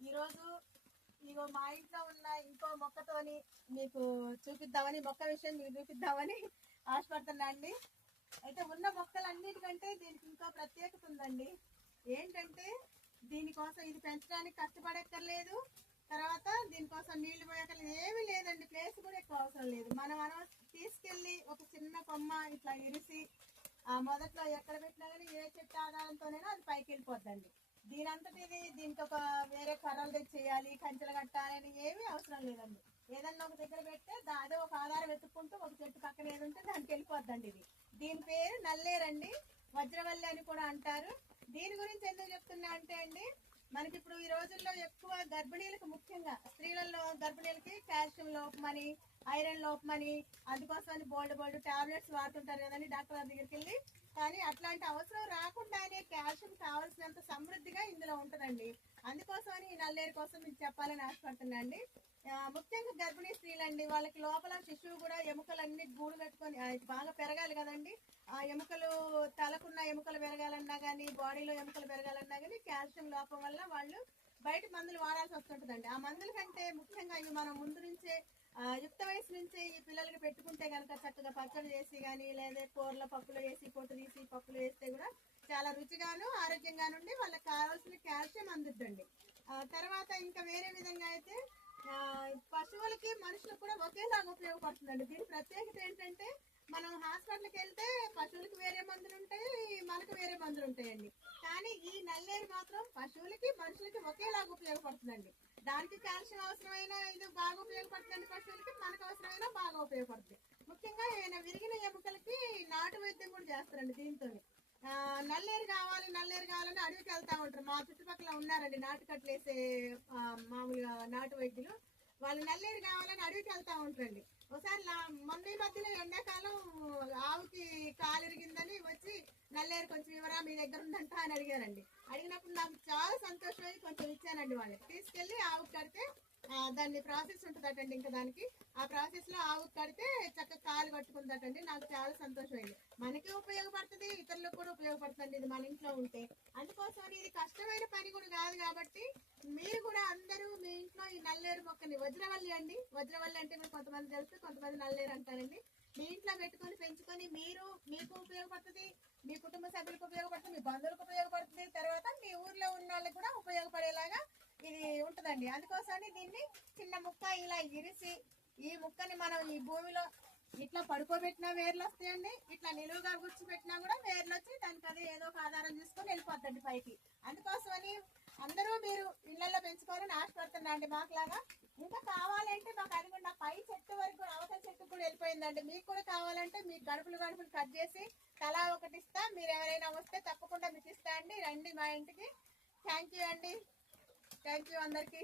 ఈరోజు ఇగో మా ఇంట్లో ఉన్న ఇంకో మొక్కతోని మీకు చూపిద్దామని మొక్క విషయం మీకు చూపిద్దామని ఆశపడుతున్నాండి అయితే ఉన్న మొక్కలన్నిటికంటే దీనికి ఇంకో ప్రత్యేకత ఉందండి. ఏంటంటే దీనికోసం ఇది పెంచడానికి కష్టపడక్కర్లేదు. తర్వాత దీనికోసం నీళ్ళు పోయక్కర్లేదు. ఏమీ లేదండి. ప్లేస్ కూడా ఎక్కువ అవసరం లేదు. మనం మనం తీసుకెళ్ళి ఒక చిన్న కొమ్మ ఇట్లా ఇరిసి ఆ మొదట్లో ఎక్కడ పెట్టినా కానీ ఏ చెట్టు ఆధారంతోనైనా అది పైకి వెళ్ళిపోద్దండి దీని అంతటి ఇది దీనికి ఒక వేరే కర్రలు కంచెలు కట్టాలని ఏమీ అవసరం లేదండి. ఏదన్నా ఒక దగ్గర పెడితే అదే ఒక ఆధారం వెతుక్కుంటూ ఒక చెట్టు పక్కన ఏది ఉంటే దానికి వెళ్ళిపోద్దండి ఇది. దీని పేరు నల్లేరండి వజ్రవల్లి అని కూడా అంటారు. దీని గురించి ఎందుకు చెప్తున్నా అంటే అండి మనకి ఇప్పుడు ఈ రోజుల్లో ఎక్కువ గర్భిణీలకు ముఖ్యంగా స్త్రీలలో గర్భిణీలకి కాల్షియం లోపమని ఐరన్ లోపమని అందుకోసమని బోల్డ్ బోల్డ్ టాబ్లెట్స్ వాడుతుంటారు కదండి డాక్టర్ దగ్గరికి వెళ్ళి. కానీ అట్లాంటి అవసరం రాకుండానే కాల్షియం కావాల్సినంత సమృద్ధిగా ఇందులో ఉంటుందండి. అందుకోసమని ఈ నల్లేరు కోసం మీకు చెప్పాలని ఆశపడుతున్నా అండి. ముఖ్యంగా గర్భిణీ స్త్రీలండి వాళ్ళకి లోపల శిశువు కూడా ఎముకలన్నీ గూడు కట్టుకొని బాగా పెరగాలి కదండి. ఆ ఎముకలు తలకున్న ఎముకలు పెరగాలన్నా కానీ బాడీలో ఎముకలు పెరగాలన్నా కానీ కాల్షియం లోపం వల్ల వాళ్ళు బయట మందులు వాడాల్సి వస్తుంటుందండి. ఆ మందుల కంటే ముఖ్యంగా ఇవి మనం ముందు నుంచే యుక్త వయసు నుంచే ఈ పిల్లలకి పెట్టుకుంటే కనుక చక్కగా పచ్చడి చేసి కానీ లేదా కూరలో పప్పులో వేసి పొట్టు తీసి పప్పులో వేస్తే కూడా చాలా రుచిగాను ఆరోగ్యంగాను ఉండి వాళ్ళకి కావాల్సిన కాల్షియం అందుద్దండి. తర్వాత ఇంకా వేరే విధంగా అయితే పశువులకి మనుషులకు కూడా ఒకేలాగా ఉపయోగపడుతుందండి. దీని ప్రత్యేకత ఏంటంటే మనం హాస్పిటల్కి వెళ్తే పశువులకు వేరే మందులు ఉంటాయి మనకు వేరే మందులు ఉంటాయండి. కానీ ఈ నల్లేరు మాత్రం పశువులకి మనుషులకి ఒకేలాగా ఉపయోగపడుతుందండి. దానికి కాల్షియం అవసరమైన ఇది బాగా ఉపయోగపడుతుంది పశువులకి మనకు అవసరమైన బాగా ఉపయోగపడుతుంది. ముఖ్యంగా ఏమైనా విరిగిన ఎముకలకి నాటు వైద్యం కూడా చేస్తారండి దీంతో నల్లేరు కావాలి నల్లేరు కావాలని అడవికి వెళ్తా ఉంటారు. మా చుట్టుపక్కల ఉన్నారండి నాటుకట్లు వేసే మామూలుగా నాటు వైద్యులు. వాళ్ళు నల్లేరు కావాలని అడవికి వెళ్తా ఉంటారండి. ఒకసారి మొన్న ఈ ఎండాకాలం ఆవుకి కాలు ఇరిగిందని వచ్చి నల్లేరు కొంచెం ఇవ్వరా మీ దగ్గర ఉందంట అని అడిగారండి. అడిగినప్పుడు నాకు చాలా సంతోషమై కొంచెం ఇచ్చానండి వాళ్ళకి. తీసుకెళ్ళి ఆవుకి కడితే దాన్ని ప్రాసెస్ ఉంటుందటండి ఇంకా దానికి. ఆ ప్రాసెస్లో కడితే చక్కగా కాలు కట్టుకుందటండి నాకు చాలా సంతోషమైంది. మనకి ఉపయోగపడుతుంది ఇతరులకు కూడా ఉపయోగపడుతుంది ఇది మన ఇంట్లో ఉంటే. అందుకోసం ఇది కష్టమైన పని కూడా కాదు కాబట్టి మీరు కూడా అందరూ మీ ఇంట్లో ఈ నల్లేరు మొక్కని వజ్రవల్లి అండి. వజ్రవల్లి అంటే మీరు కొంతమంది తెలుసు కొంతమంది నల్లేరు అంటారండి. మీ ఇంట్లో పెట్టుకొని పెంచుకొని మీరు మీకు ఉపయోగపడుతుంది మీ కుటుంబ సభ్యులకు ఉపయోగపడుతుంది మీ బంధువులకు ఉపయోగపడుతుంది తర్వాత మీ ఊర్లో ఉన్న వాళ్ళకి కూడా ఉపయోగపడేలాగా ఇది ఉంటుందండి అందుకోసమని దీన్ని చిన్న ముక్క ఇలా ఇరిసి ఈ ముక్కని మనం ఈ భూమిలో ఇట్లా పడుకోబెట్టినా వేర్లు వస్తాయండి. ఇట్లా నిలువుగా గుచ్చి కూడా వేర్లు వచ్చి దానికి అదే ఏదో ఒక ఆధారం తీసుకొని వెళ్ళిపోద్దండి పైకి. అందుకోసమని అందరూ మీరు ఇళ్ళలో పెంచుకోవాలని ఆశపడుతున్నా అండి మాకులాగా. ఇంకా కావాలంటే మాకు అది కూడా పై చెట్టు వరకు అవతల చెట్టు కూడా వెళ్ళిపోయిందండి. మీకు కూడా కావాలంటే మీకు గడుపులు గడుపులు కట్ చేసి తలా ఒకటి ఇస్తా. మీరు ఎవరైనా వస్తే తప్పకుండా మీకు ఇస్తా అండి. రండి మా ఇంటికి. థ్యాంక్ యూ అండి. థ్యాంక్ యూ అందరికీ.